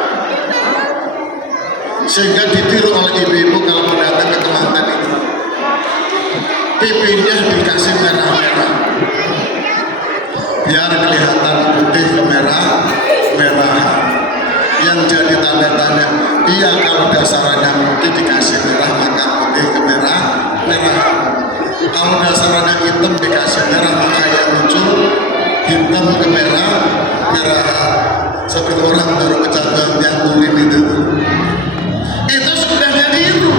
sehingga ditiru oleh ibu-ibu kalau datang ke Kelantan itu. Pipinya dikasih merah-merah, biar kelihatan putih kemerah-merahan. Yang jadi tanda-tanda dia kalau dasarnya putih dikasih merah, maka putih kemerah-merahan. Kalau dasarnya hitam dikasih merah, maka yang muncul hitam kemerah-merahan. Seperti orang baru kecanduan yang ulin itu sudah niru.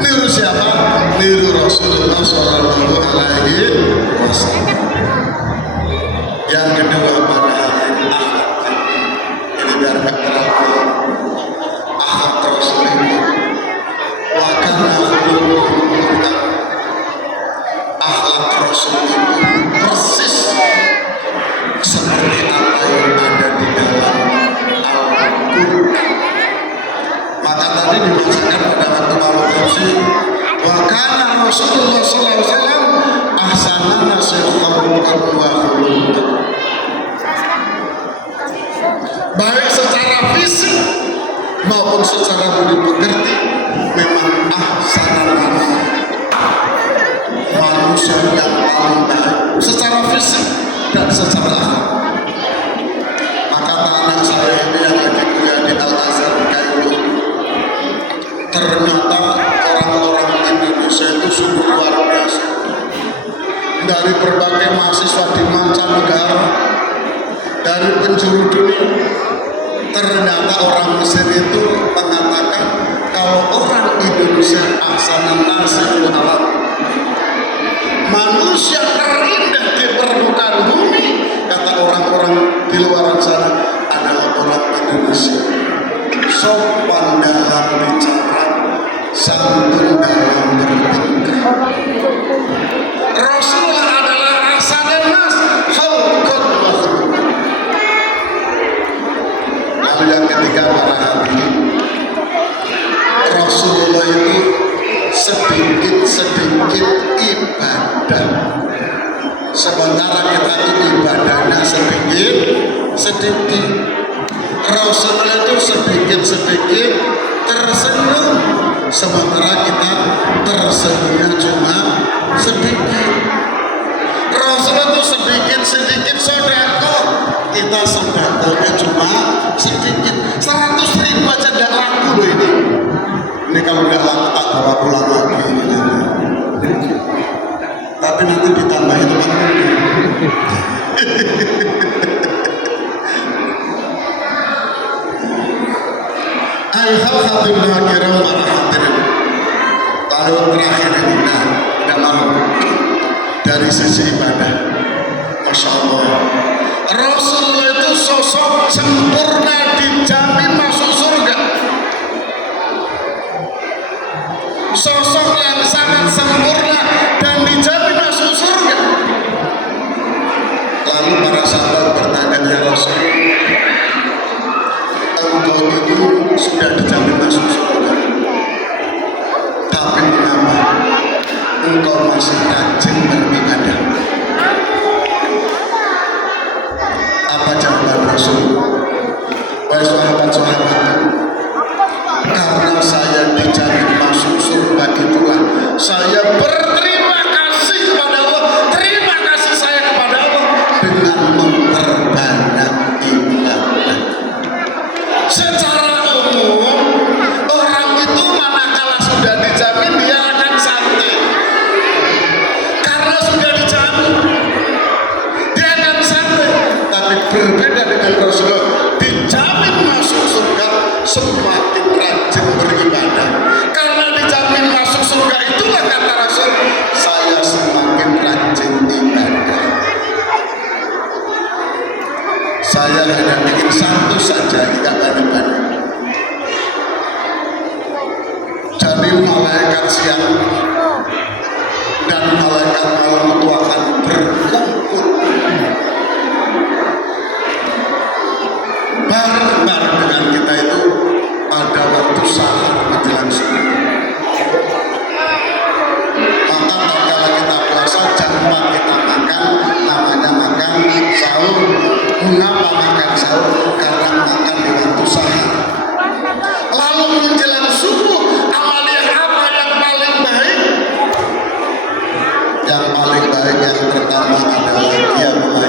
Niru siapa? Niru Rasulullah Shallallahu Alaihi Wasallam. Yang kedua, pada hadirin ini biar gak terlalu khulqan wa khuluqan. Baik secara fisik maupun secara budi pekerti memang ahsanan manusia yang paling baik secara fisik dan secara akhlak. Maka anak saya ini yang lagi kuliah di Al-Azhar di Kairo, ternyata orang-orang Indonesia itu sungguh luar biasa. Dari berbagai mahasiswa di mancanegara, dari penjuru dunia, ternyata orang Mesir itu mengatakan kalau orang Indonesia ahsanan nasibul alam, manusia terindah di permukaan bumi, kata orang-orang di luar sana adalah orang Indonesia. Sopan dalam bicara, santun dalam bertingkah. Rasulullah adalah ahsanan nas, khulqan wa khuluqan. Lalu yang ketiga para hadirin, Rasulullah itu sedikit ibadah, sementara kita itu ibadahnya sedikit. Rasulullah itu sedikit tersenyum, sementara kita tersenyumnya cuma sedikit. Rasulullah itu sedikit sedekah, kita sedekahnya cuma sedikit. 100.000 aja tidak laku loh ini. Ini kalau nggak laku tak bawa pulang lagi ini nanti. Tapi nanti ditambahin teman-teman. Alhamdulillah kiram para hadirin. Lalu terakhir ini udah malam dari sisi ibadah, Masya Allah, Rasulullah itu sosok sempurna, dijamin masuk surga. Sosok yang sangat sempurna dan dijamin masuk surga. Lalu para sahabat bertanya, ya Rasul, engkau itu sudah dijamin masuk surga, tapi mengapa engkau masih rajin beribadah? Apa jawaban Rasul? Wahai sahabat-sahabat, karena saya dijamin masuk surga itulah saya berterima kasih kepada Allah. Terima kasih saya kepada Allah dengan memperbanyak ibadah. Secara umum orang itu manakala sudah dijamin dia akan santai, karena sudah dijamin dia akan santai. Tapi berbeda dengan Rasulullah, dijamin masuk surga semakin rajin beribadah. Karena dijamin masuk surga itulah kata Rasul, saya semakin rajin ibadah. Saya hanya ingin satu saja, tidak banyak-banyak. Jadi malaikat siang dan malaikat malam itu akan berkumpul bareng-bareng dengan kita itu pada waktu sahur menjelang subuh. Maka kalau kita puasa jangan lupa kita makan, namanya makan sahur. Mengapa makan sahur? Karena makan di waktu sahur. Lalu menjelang subuh, amalia apa yang paling baik? Yang paling baik yang pertama adalah qiyamul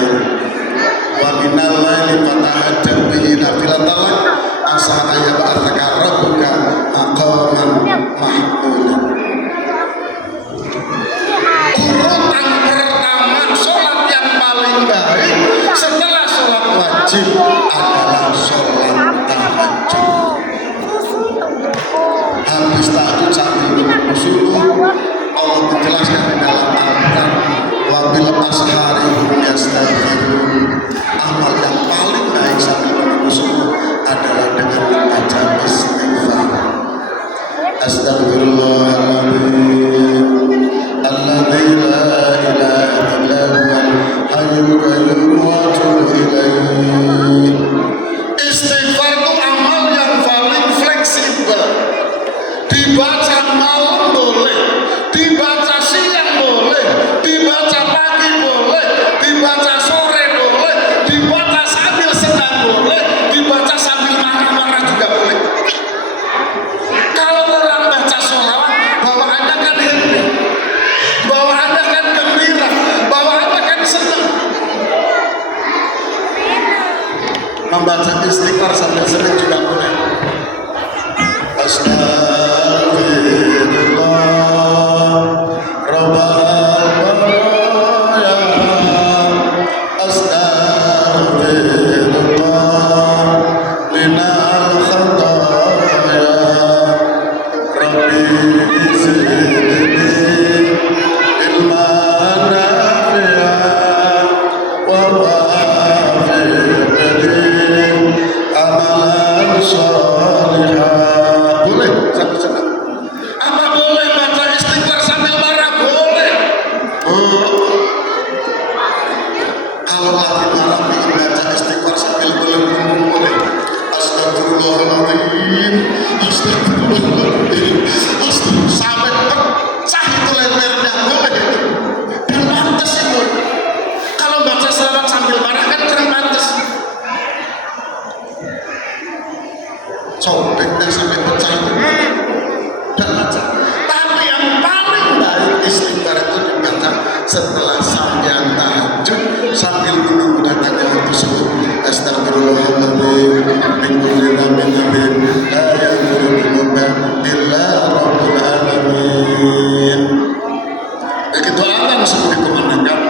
wa minal laili fatahajjat bihi nafilatan lak asa ayyab'atsaka rabbuka maqaman mahmuda. Urutan pertama sholat yang paling baik setelah sholat wajib adalah sholat tahajud. Habis tahajud sambil menunggu subuh, Allah menjelaskan di dalam Al-Quran, wabil ashari hum yastaghfirun. Amal yang paling baik sambil menunggu subuh adalah dengan membaca istighfar. Astaghfirullahaladzim alladzi la ilaha illa huwal hayyul qayyum wa atubu ilaih. Istighfar itu amal yang paling fleksibel. Dibaca malam boleh, dibaca siang boleh, dibaca pagi boleh, ba'datan salihah. Boleh satu-satu. Apa boleh baca istighfar sambil marah? Boleh. Kalau lagi marah ingin baca istighfar sambil belenggu boleh. Astagfirullahaladzim, astagfirullahaladzim, astagfirullahaladzim, sampai pecah itu lehernya, boleh itu. Dan pantas itu. Kalau baca selawat sambil marah kan kurang pantas. Sobeknya sampai pecah itu dan baca. Tapi yang paling baik istighfar itu dibaca setelah sambil tahajud sambil menunggu datangnya waktu subuh. Astagfirullahaladzim min kulli dhanbin la yaghfiru dzunuba illa rabbul alamin. Begitu azan subuh dikumandangkan,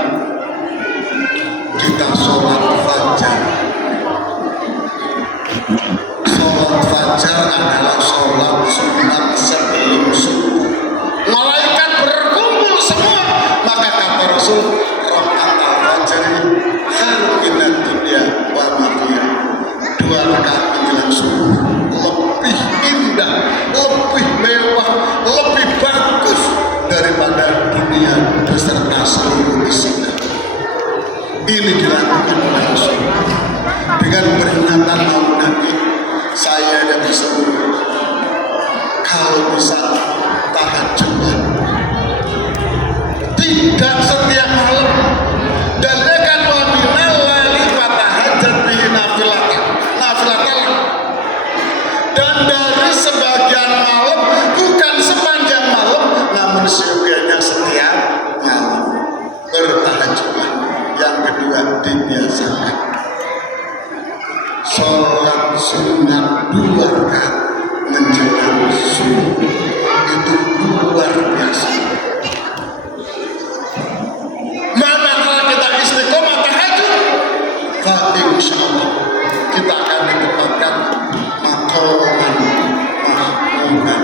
kita sholat fajar. Sholat fajar adalah sholat sunat sebelum subuh. Malaikat berkumpul semua, maka kata Rasul, rakaat al-fajr khairun minad dunya wa ma fiha. 2 rakaat menjelang subuh lebih indah, lebih mewah, lebih bagus daripada dunia beserta seluruh isinya. Ini dilakukan oleh Rasul dengan peringatan maulid Nabi. Saya dan seluruh kalau bisa tahajudlah, tidak setiap malam, dan dengan waminal laili fatahajjat bihi nafilatan, dan dari sebagian malam, bukan sepanjang malam, namun seyogianya setiap malam bertahajudlah. Yang kedua, dibiasakan sholat sunat 2 rakaat menjelang subuh, itu luar biasa. Manakala kita istiqomah tahajud, insya Allah kita akan ditempatkan makoman mahmudan,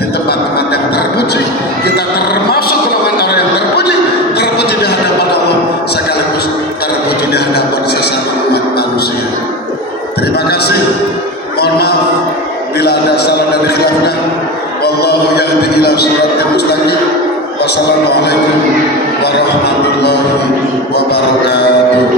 di tempat-tempat yang terpuji. Kita termasuk golongan orang yang terpuji di hadapan Allah, sekaligus terpuji di hadapan sesama umat manusia. Terima kasih. Mohon maaf bila ada salah dan khilafnya. Wallahu yahdi ila siratal mustaqim. Wassalamualaikum warahmatullahi wabarakatuh.